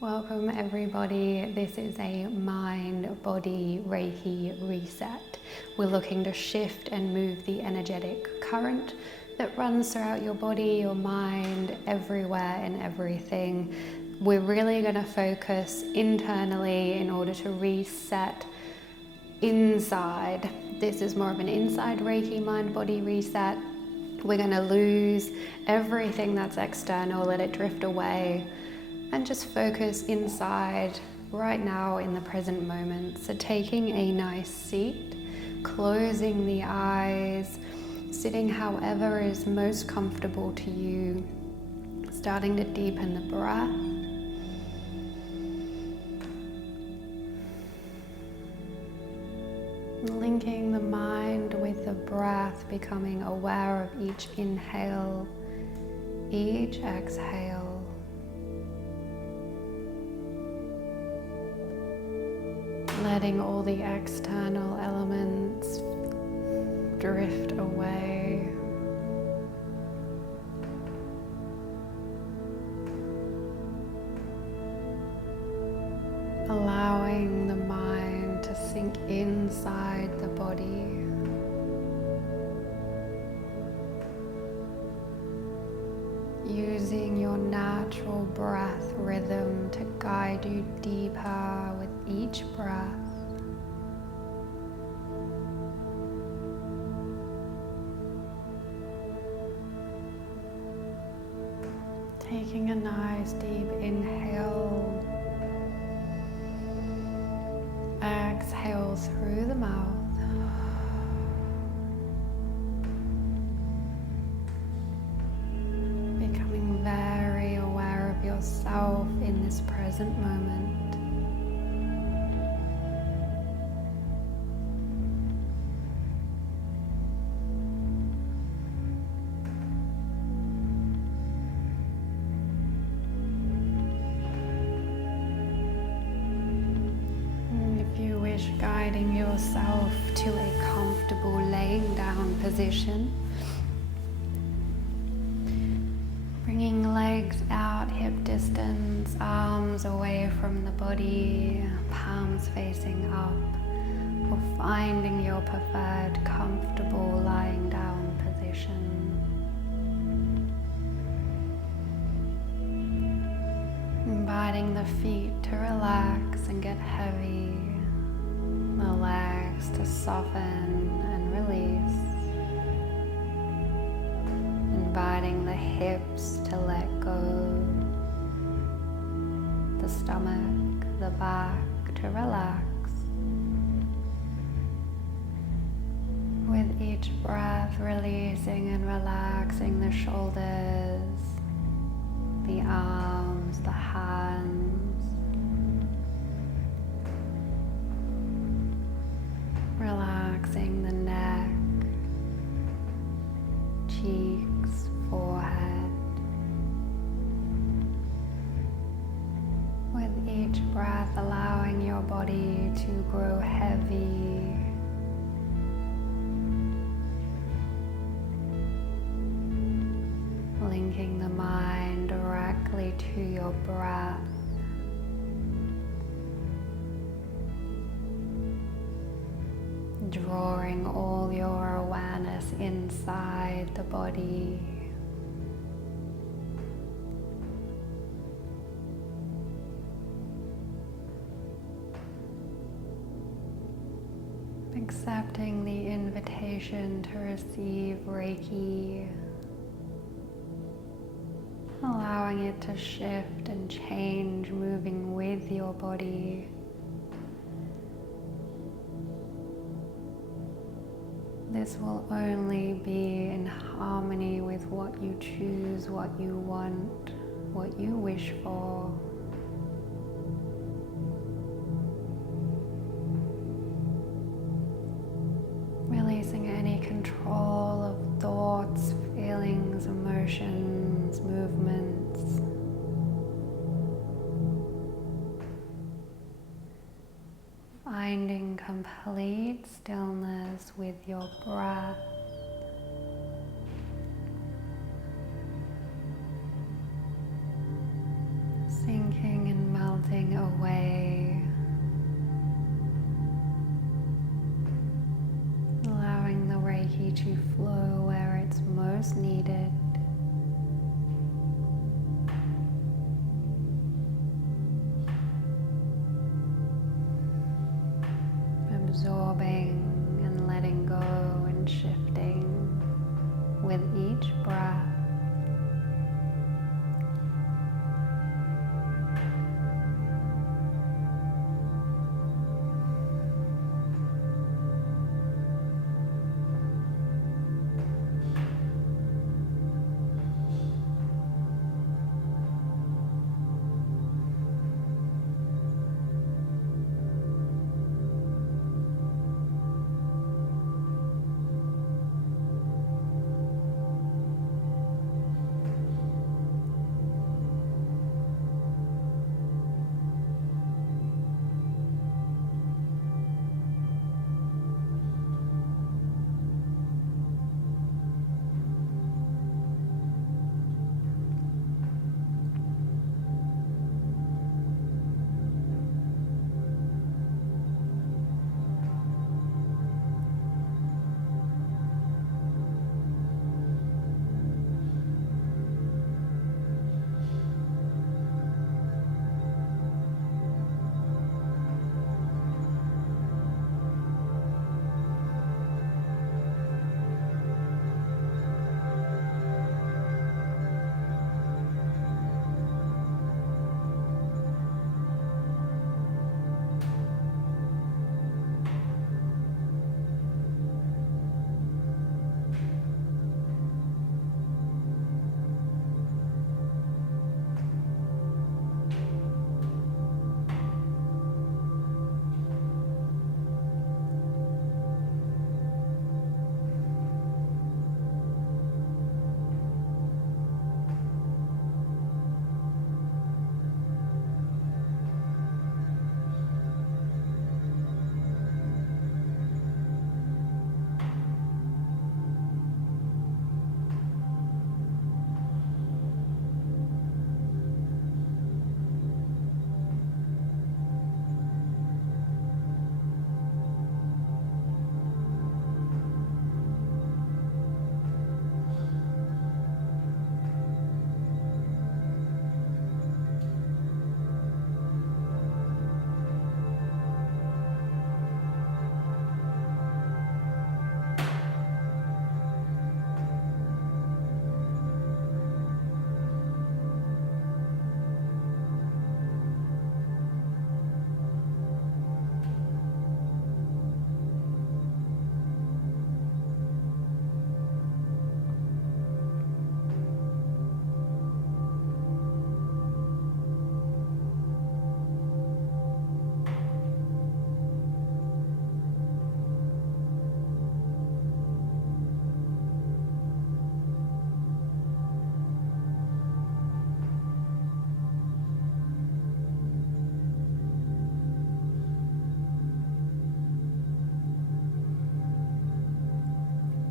Welcome everybody. This is a mind-body Reiki reset. We're looking to shift and move the energetic current that runs throughout your body, your mind, everywhere and everything. We're really going to focus internally in order to reset inside. This is more of an inside Reiki mind-body reset. We're going to lose everything that's external, let it drift away, and just focus inside right now in the present moment. So taking a nice seat, closing the eyes, sitting however is most comfortable to you, starting to deepen the breath. Linking the mind with the breath, becoming aware of each inhale, each exhale. Letting all the external elements drift away. Allowing the mind to sink inside the body. Using your natural breath rhythm to guide you deeper with each breath. Taking a nice deep inhale. Exhale through the mouth. Becoming very aware of yourself in this present moment. Guiding yourself to a comfortable laying down position. Bringing legs out hip distance, arms away from the body, palms facing up, or finding your preferred comfortable lying down position. Inviting the feet to relax and get heavy. The legs to soften and release. Inviting the hips to let go. The stomach, the back to relax. With each breath, releasing and relaxing the shoulders, the arms, the hands. Relaxing the neck, cheeks, forehead. With each breath, allowing your body to grow heavy. Linking the mind directly to your breath. Drawing all your awareness inside the body. Accepting the invitation to receive Reiki. Allowing it to shift and change, moving with your body. This will only be in harmony with what you choose, what you want, what you wish for. Releasing any control of thoughts, feelings, emotions, movements. Finding complete stillness with your breath. Sinking and melting each breath.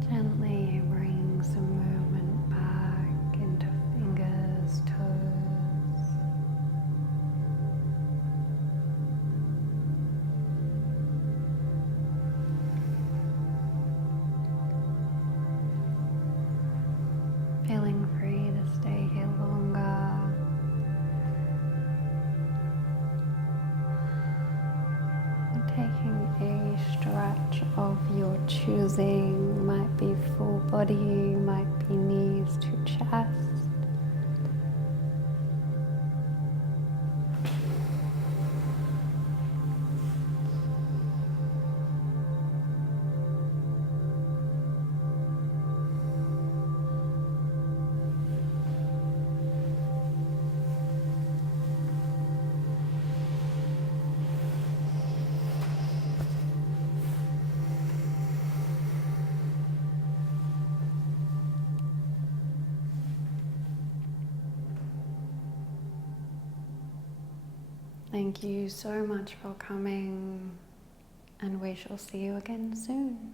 Gently bring some movement back into fingers, toes. Feeling free to stay here longer. Taking a stretch of your choosing, might be full body, might be knees to chest. Thank you so much for coming, and we shall see you again soon.